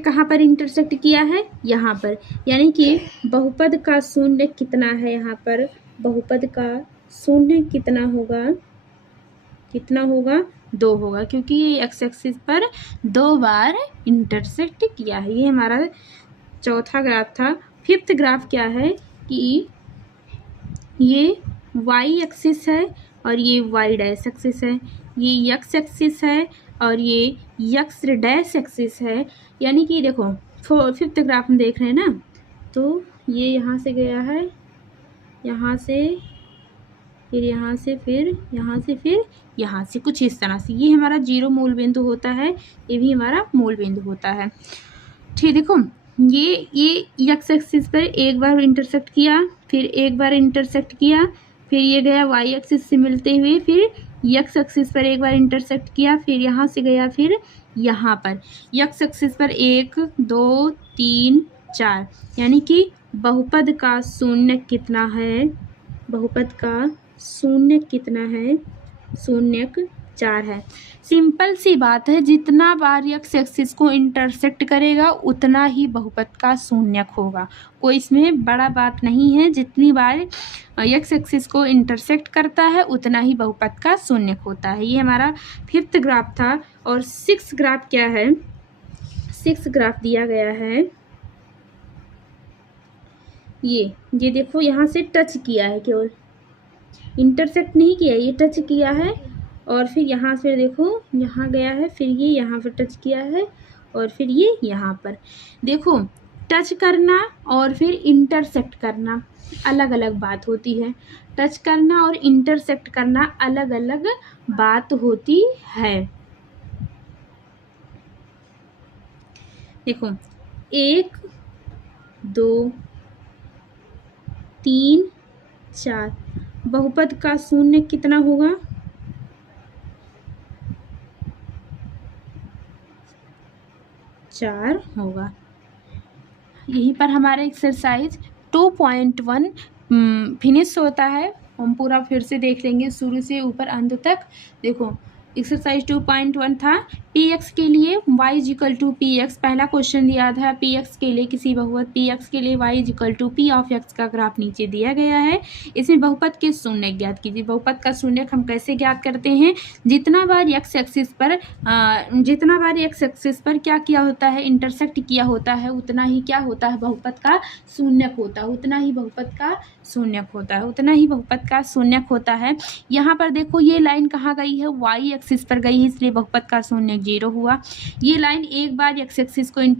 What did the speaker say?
कहाँ पर इंटरसेक्ट किया है, यहाँ पर, यानी कि बहुपद का शून्य कितना है, यहाँ पर बहुपद का शून्य कितना होगा, 2 होगा, क्योंकि ये एक्स एक्सिस पर 2 बार इंटरसेक्ट किया है। ये हमारा चौथा ग्राफ था। फिफ्थ ग्राफ क्या है कि ये वाई एक्सिस है और ये वाई डैश एक्सिस है, ये एक्स एक्सिस है और ये एक्स डैश एक्सिस है। यानी कि देखो फिफ्थ ग्राफ में देख रहे हैं ना, तो ये यहाँ से गया है, यहाँ से, फिर यहाँ से, फिर यहाँ से, फिर यहाँ से, कुछ इस तरह से। ये हमारा 0 मूल बिंदु होता है, ये भी हमारा मूल बिंदु होता है। ठीक, देखो ये एक्स एक्सिस पर एक बार इंटरसेक्ट किया, फिर एक बार इंटरसेक्ट किया, फिर ये गया वाई एक्सिस से मिलते हुए, फिर एक्स एक्सिस पर एक बार इंटरसेक्ट किया, फिर यहाँ से गया, फिर यहाँ पर एक्स एक्सिस पर 1 2 3 4, यानी कि बहुपद का शून्य कितना है, बहुपद का शून्य कितना है, शून्य 4 है। सिंपल सी बात है, जितना बार एक्स एक्सिस को इंटरसेक्ट करेगा उतना ही बहुपद का शून्य होगा, कोई इसमें बड़ा बात नहीं है। जितनी बार एक्स एक्सिस को इंटरसेक्ट करता है उतना ही बहुपद का शून्य होता है। ये हमारा फिफ्थ ग्राफ था। और सिक्स्थ ग्राफ क्या है, सिक्स्थ ग्राफ दिया गया है, ये देखो, यहाँ से टच किया है, केवल इंटरसेक्ट नहीं किया, ये टच किया है, और फिर यहाँ से देखो यहाँ गया है, फिर ये यहाँ पर टच किया है, और फिर ये यहाँ पर। देखो, टच करना और फिर इंटरसेक्ट करना अलग अलग बात होती है। टच करना और इंटरसेक्ट करना अलग अलग बात होती है। देखो, 1 2 3 4, बहुपद का शून्य कितना होगा, 4 होगा। यहीं पर हमारा एक्सरसाइज 2.1 फिनिश होता है। हम पूरा फिर से देख लेंगे शुरू से ऊपर अंत तक। देखो, एक्सरसाइज 2.1 था, पी एक्स के लिए y equal to P X, पहला क्वेश्चन दिया था पी एक्स के लिए, किसी बहुपद पी एक्स के लिए y equal to P of X का ग्राफ नीचे दिया गया है। इसमें बहुपद के शून्य ज्ञात कीजिए। बहुपद का शून्य हम कैसे ज्ञात करते हैं, जितना बार एक्स एक्सिस पर क्या किया होता है, इंटरसेक्ट किया होता है, उतना ही क्या होता है, बहुपद का शून्य होता है, उतना ही बहुपद का शून्य होता है, उतना ही बहुपद का शून्य होता है। यहाँ पर देखो, ये लाइन कहाँ गई है, वाई एक्सिस पर गई है, इसलिए बहुपद का शून्य 0 हुआ। ये लाइन एक बार एक्स एक्सिस को इंटर